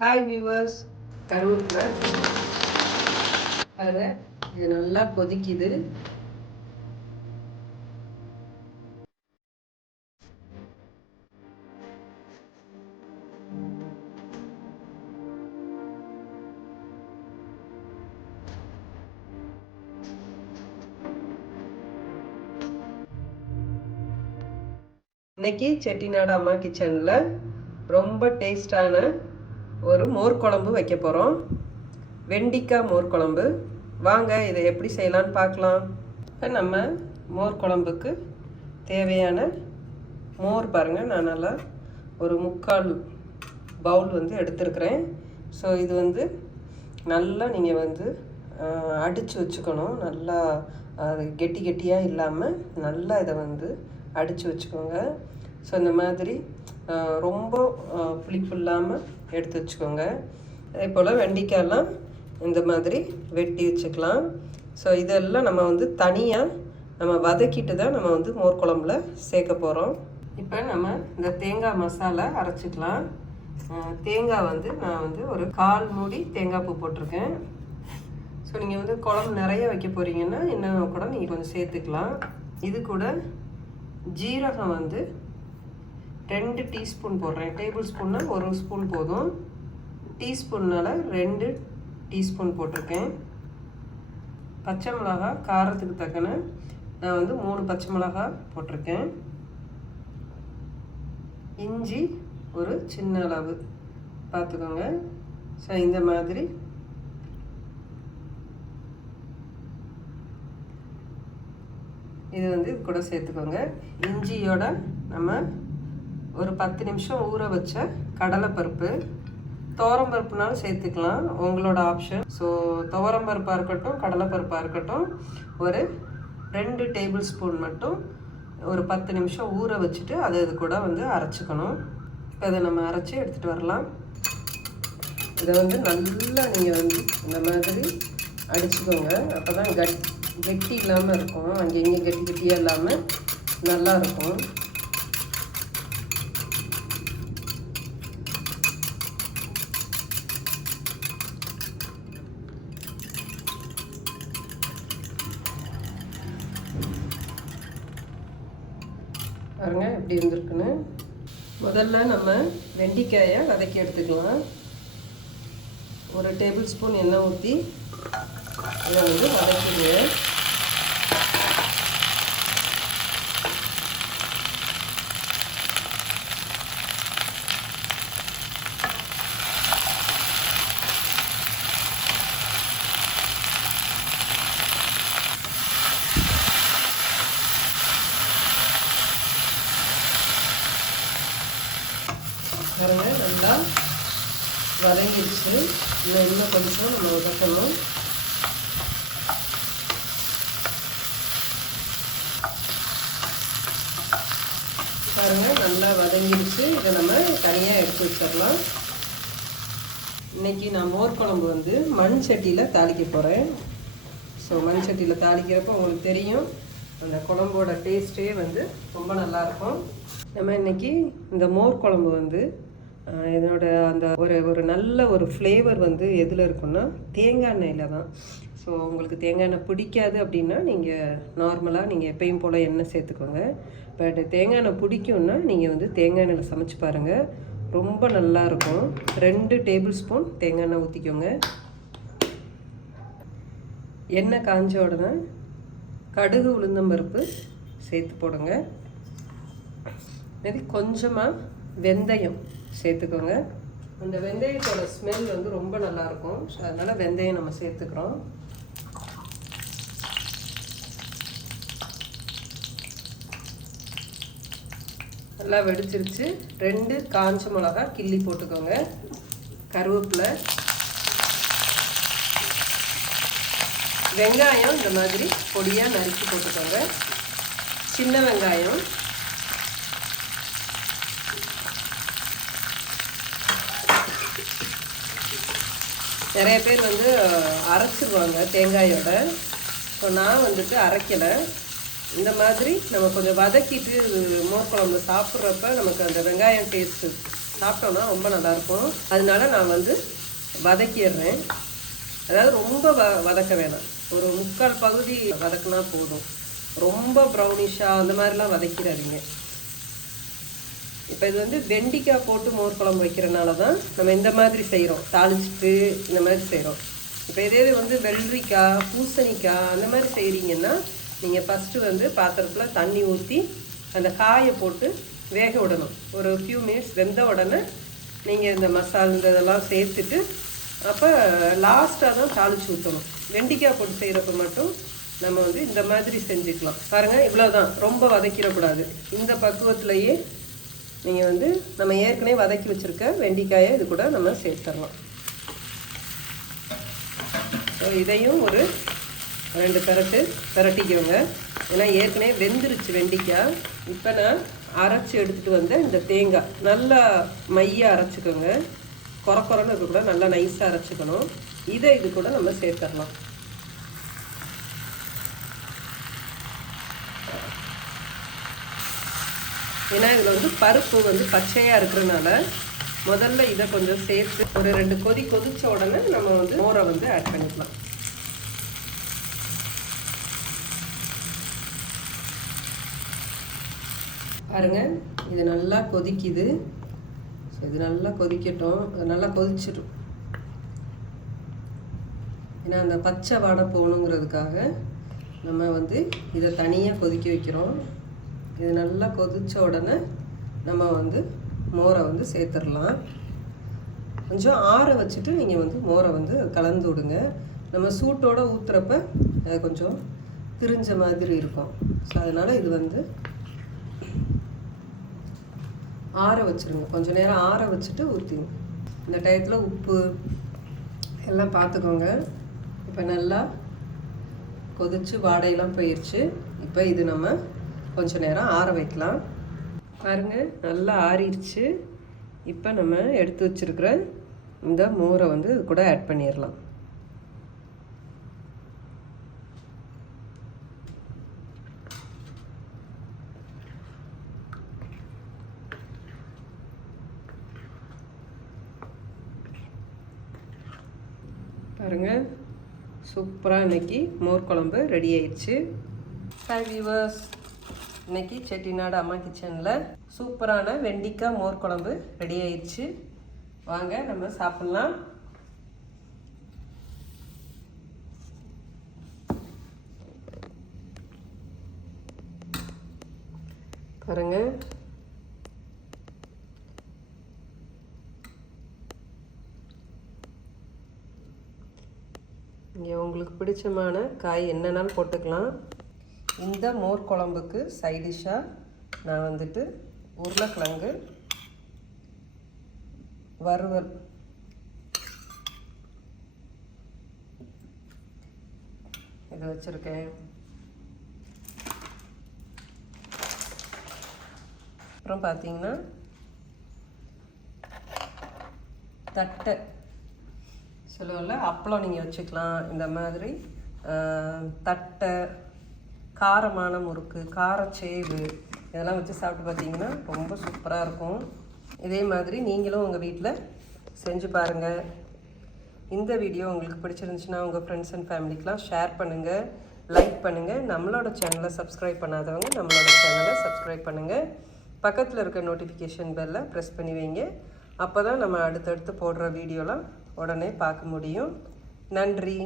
Hi viewers கருவேப்பிலை பாரு இது நல்லா கொதிக்குது. இன்னைக்கு செட்டிநாடு அம்மா கிச்சனில் ரொம்ப டேஸ்டான ஒரு மோர் குழம்பு வைக்க போகிறோம் வெண்டிக்காய் மோர் குழம்பு. வாங்க இதை எப்படி செய்யலான்னு பார்க்கலாம். இப்போ நம்ம மோர் குழம்புக்கு தேவையான மோர் பாருங்கள் நான் நல்லா ஒரு முக்கால் பவுல் வந்து எடுத்துருக்குறேன். ஸோ இது வந்து நல்லா நீங்கள் வந்து அடித்து வச்சுக்கணும். நல்லா அது கெட்டி கெட்டியாக இல்லாமல் நல்லா இதை வந்து அடித்து வச்சுக்கோங்க. ஸோ இந்த மாதிரி ரொம்ப புளிப்பு இல்லாமல் எடுத்து வச்சுக்கோங்க. அதே போல் வெண்டைக்காயெல்லாம் இந்த மாதிரி வெட்டி வச்சுக்கலாம். ஸோ இதெல்லாம் நம்ம வந்து தனியாக நம்ம வதக்கிட்டு தான் நம்ம வந்து மோர் குழம்புல சேர்க்க போகிறோம் இப்போ நம்ம இந்த தேங்காய் மசாலா அரைச்சிக்கலாம். தேங்காய் வந்து நான் வந்து ஒரு கால் மூடி தேங்காய் பூ போட்டிருக்கேன். ஸோ நீங்கள் வந்து குழம்பு நிறைய வைக்க போகிறீங்கன்னா என்ன கூட நீங்கள் கொஞ்சம் சேர்த்துக்கலாம். இது கூட ஜீரகம் வந்து ரெண்டு டீஸ்பூன் போடுறேன். டேபிள் ஸ்பூன்னா ஒரு ஸ்பூன் போதும். டீஸ்பூன்னால் ரெண்டு டீஸ்பூன் போட்டிருக்கேன். பச்சை மிளகா காரத்துக்கு தக்கன நான் வந்து மூணு பச்சை மிளகா போட்டிருக்கேன். இஞ்சி ஒரு சின்ன அளவு. பார்த்துக்கோங்க. ஸோ இந்த மாதிரி. இது வந்து இது கூட சேர்த்துக்கோங்க. இஞ்சியோட நம்ம ஒரு பத்து நிமிஷம் ஊற வச்ச கடலைப்பருப்பு. துவரம்பருப்புனாலும் சேர்த்துக்கலாம். உங்களோட ஆப்ஷன் ஸோ துவரம்பருப்பாக இருக்கட்டும் கடலைப்பருப்பாக இருக்கட்டும் ஒரு ரெண்டு டேபிள் ஸ்பூன் மட்டும் ஒரு பத்து நிமிஷம் ஊற வச்சுட்டு அதை இது கூட வந்து அரைச்சிக்கணும். இப்போ இதை நம்ம அரைச்சி எடுத்துகிட்டு வரலாம். இதை வந்து நல்லா நீங்கள் வந்து இந்த மாதிரி அடிச்சுக்கோங்க. அப்போ தான் கட் கெட்டி இல்லாமல் இருக்கும். அங்கே இங்கே கெட்டி கெட்டியாக இல்லாமல் நல்லாயிருக்கும் எப்படி இருந்திருக்குன்னு? முதல்ல நம்ம வெண்டிக்காயை வதக்கி எடுத்துக்கலாம். ஒரு டேபிள் ஸ்பூன் எண்ணெய் ஊற்றி இதை வந்து வதக்கிடுவேன் பாருங்க நல்லா வதங்கிடுச்சு. இன்னும் இன்னும் கொஞ்சம் நம்ம வதக்கணும். பாருங்கள் நல்லா வதங்கிடுச்சு. இதை நம்ம தனியாக எடுத்து வச்சிடலாம். இன்றைக்கி நான் மோர் குழம்பு வந்து மண் சட்டியில் தாளிக்க போகிறேன் ஸோ மண் சட்டியில் தாளிக்கிறப்போ உங்களுக்கு தெரியும் அந்த குழம்போட டேஸ்ட்டே வந்து ரொம்ப நல்லாயிருக்கும் நம்ம இன்னைக்கு இந்த மோர் குழம்பு வந்து இதனோட அந்த ஒரு ஒரு நல்ல ஒரு ஃப்ளேவர் வந்து எதில் இருக்குன்னா தேங்காய் எண்ணெயில் தான். ஸோ உங்களுக்கு தேங்காய் எண்ணெய் பிடிக்காது அப்படின்னா நீங்கள் நார்மலாக நீங்கள் எப்பயும் போல் எண்ணெய் சேர்த்துக்கோங்க. பட் தேங்காய் எண்ணெய் பிடிக்கும்னா நீங்கள் வந்து தேங்காய் எண்ணெயில் சமைச்சு பாருங்கள் ரொம்ப நல்லா இருக்கும். ரெண்டு டேபிள் ஸ்பூன் தேங்காய் எண்ணெய் ஊற்றிக்கோங்க எண்ணெய் காஞ்ச உடனே கடுகு உளுந்தம்பருப்பு சேர்த்து போடுங்க. இது கொஞ்சமாக வெந்தயம் சேர்த்துக்கோங்க. அந்த வெந்தயத்தோட ஸ்மெல் வந்து ரொம்ப நல்லாயிருக்கும். ஸோ அதனால் வெந்தயம் நம்ம சேர்த்துக்கிறோம். நல்லா வெடிச்சிருச்சு. ரெண்டு காஞ்ச மிளகா கிள்ளி போட்டுக்கோங்க. கருவேப்பிலை. வெங்காயம் இந்த மாதிரி பொடியாக நறுக்கி போட்டுக்கோங்க. சின்ன வெங்காயம். நிறைய பேர் வந்து அரைச்சிருவாங்க தேங்காயோட. ஸோ நான் வந்துட்டு அரைக்கலை. இந்த மாதிரி நம்ம கொஞ்சம் வதக்கிட்டு மோர் குழம்பு சாப்பிட்றப்ப நமக்கு அந்த வெங்காயம் டேஸ்ட்டு சாப்பிட்டோன்னா ரொம்ப நல்லாயிருக்கும். அதனால நான் வந்து வதக்கிடுறேன். அதாவது ரொம்ப வ வதக்க வேணாம். ஒரு முக்கால் பகுதி வதக்குனா போதும். ரொம்ப ப்ரௌனிஷாக அந்த மாதிரிலாம் வதக்கிடாதீங்க. இப்போ இது வந்து வெண்டிக்காய் போட்டு மோர் குழம்பு வைக்கிறனால தான் நம்ம இந்த மாதிரி செய்கிறோம் தாளிச்சிட்டு இந்த மாதிரி செய்கிறோம் இப்போ இதே இது வந்து வெள்ளரிக்காய் பூசணிக்காய் அந்த மாதிரி செய்கிறீங்கன்னா நீங்கள் ஃபஸ்ட்டு வந்து பாத்திரத்தில் தண்ணி ஊற்றி அந்த காயை போட்டு வேக விடணும். ஒரு ஃபியூ மினிட்ஸ் வெந்த உடனே நீங்கள் இந்த மசாலா இந்த இதெல்லாம் சேர்த்துட்டு அப்போ லாஸ்ட்டாக தான் தாளிச்சு ஊற்றணும் வெண்டிக்காய் போட்டு செய்கிறப்ப மட்டும் நம்ம வந்து இந்த மாதிரி செஞ்சுக்கலாம். பாருங்கள் இவ்வளோதான் ரொம்ப வதக்கிடக்கூடாது. இந்த பக்குவத்திலேயே நீங்கள் வந்து நம்ம ஏற்கனவே வதக்கி வச்சுருக்க வெண்டிக்காயை இது கூட நம்ம சேர்த்துடலாம் ஸோ இதையும் ஒரு ரெண்டு பெரட்டு பெரட்டிக்கோங்க. ஏன்னா ஏற்கனவே வெந்துருச்சு வெண்டிக்காய் இப்போ நான் அரைச்சி எடுத்துகிட்டு வந்தேன் இந்த தேங்காய் நல்லா மையாக அரைச்சிக்கோங்க. குறை குறைன்னு இருக்கக்கூடாது நல்லா நைஸாக அரைச்சிக்கணும். இதை இது கூட நம்ம சேர்த்துடலாம் ஏன்னா இதில் வந்து பருப்பு வந்து பச்சையாக இருக்கிறதுனால முதல்ல இதை கொஞ்சம் சேர்த்து ஒரு ரெண்டு கொதி கொதிச்ச உடனே நம்ம வந்து மோரை வந்து ஆட் பண்ணிக்கலாம். பாருங்க இது நல்லா கொதிக்குது. ஸோ இது நல்லா கொதிக்கட்டும். அது நல்லா கொதிச்சிடும். ஏன்னா அந்த பச்சை வாடை போகணுங்கிறதுக்காக நம்ம வந்து இதை தனியாக கொதிக்க வைக்கிறோம். இது நல்லா கொதித்த உடனே நம்ம வந்து மோரை வந்து சேர்த்துடலாம். கொஞ்சம் ஆற வச்சுட்டு நீங்கள் வந்து மோரை வந்து கலந்து விடுங்க. நம்ம சூட்டோட ஊற்றுறப்ப அது கொஞ்சம் திரிஞ்ச மாதிரி இருக்கும். ஸோ அதனால் இது வந்து ஆற வச்சுருங்க. கொஞ்சம் நேரம் ஆற வச்சுட்டு ஊற்றிங்க இந்த டயத்தில் உப்பு எல்லாம் பார்த்துக்கோங்க இப்போ நல்லா கொதிச்சு வாடையெல்லாம் போயிடுச்சு இப்போ இது நம்ம கொஞ்சம் நேரம் ஆற வைக்கலாம். பாருங்கள் நல்லா ஆறிடுச்சு. இப்போ நம்ம எடுத்து வச்சிருக்கிற இந்த மோரை வந்து இது கூட ஆட் பண்ணிடலாம். பாருங்க சூப்பராக இன்னைக்கு மோர் குழம்பு ரெடி ஆயிடுச்சு. ஹாய் வியூவர்ஸ் இன்னைக்கு செட்டிநாடு அம்மா கிச்சனில் சூப்பரான வெண்டிக்காய் மோர் குழம்பு ரெடி ஆயிடுச்சு வாங்க நம்ம சாப்பிட்லாம். பாருங்க. இங்கே உங்களுக்கு பிடிச்சமான காய் என்னென்னாலும் போட்டுக்கலாம். இந்த மோர் குழம்புக்கு சைடிஷ்ஷாக நான் வந்துட்டு உருளைக்கிழங்கு வறுவல். இது வச்சுருக்கேன். அப்புறம் பார்த்தீங்கன்னா தட்டை. சொல்லுவோம்ல அப்பளம் நீங்கள் வச்சுக்கலாம். இந்த மாதிரி தட்டை காரமான முறுக்கு காரச்சேவு இதெல்லாம் வச்சு சாப்பிட்டு பார்த்தீங்கன்னா ரொம்ப சூப்பராக இருக்கும். இதே மாதிரி நீங்களும் உங்கள் வீட்டில் செஞ்சு பாருங்கள் இந்த வீடியோ உங்களுக்கு பிடிச்சிருந்துச்சுன்னா உங்கள் ஃப்ரெண்ட்ஸ் அண்ட் ஃபேமிலிக்கெலாம் ஷேர் பண்ணுங்கள் லைக் பண்ணுங்கள் நம்மளோட சேனலை சப்ஸ்கிரைப் பண்ணாதவங்க நம்மளோட சேனலை சப்ஸ்கிரைப் பண்ணுங்கள் பக்கத்தில் இருக்க நோட்டிஃபிகேஷன் பெல்லை ப்ரெஸ் பண்ணி வைங்க. அப்போ தான் நம்ம அடுத்தடுத்து போடுற வீடியோலாம் உடனே பார்க்க முடியும். நன்றி.